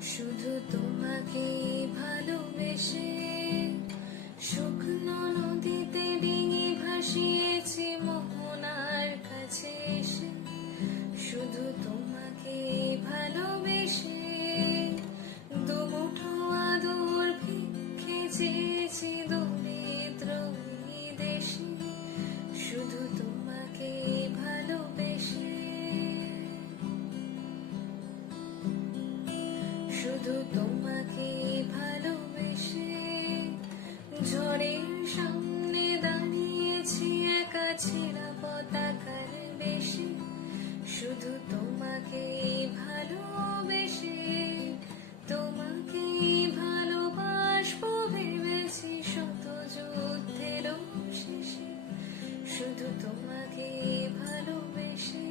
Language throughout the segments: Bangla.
শুধু তোমাকে ভালোবেসে শুকনো নদীতে ডিঙি ভাসিয়েছি মোহনার কাছে এসে। শুধু তোমাকে ভালোবেসে দুমুঠো আদর ভিক্ষে চেয়েছি দরিদ্র এই দেশে। শুধু তোমাকে ভালোবেসে, শুধু তোমাকে ভালোবেসে ঝড়ের সামনে দাঁড়িয়েছি একা ছেঁড়া পতাকার বেশে। শুধু তোমাকে ভালোবেসে তোমাকে ভালোবাসবো ভেবেছি শত যুদ্ধের শেষে। শুধু তোমাকে ভালোবেসে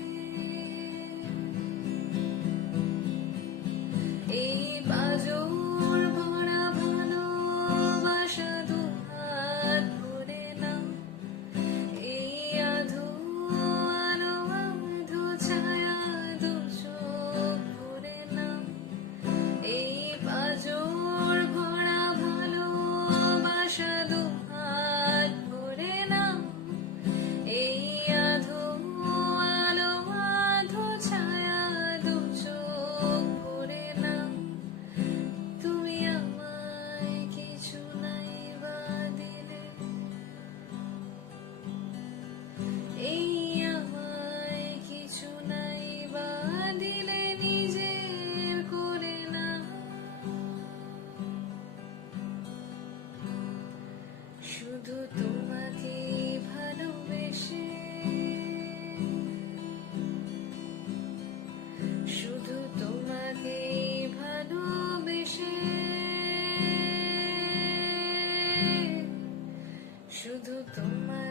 এই বাজর ভরা ভালোবাসা দুহাত ভরে নাও। এই আধো আলো আধো ছায়া দু চোখ ভরে নাও। এই বাজর ভরা ভালোবাসা দুহাত ভরে নাও। এই আধো আলো আধো ছায়া দু চোখ ভরে নাও। তুমি আমায় কিছু নাই বা দিলে, এই আমায় কিছু নাই বা দিলে নিজের করে না। শুধু তোমাকে ভালোবেসে, শুধু তোমাকে ভালোবেসে, শুধু তোমাকে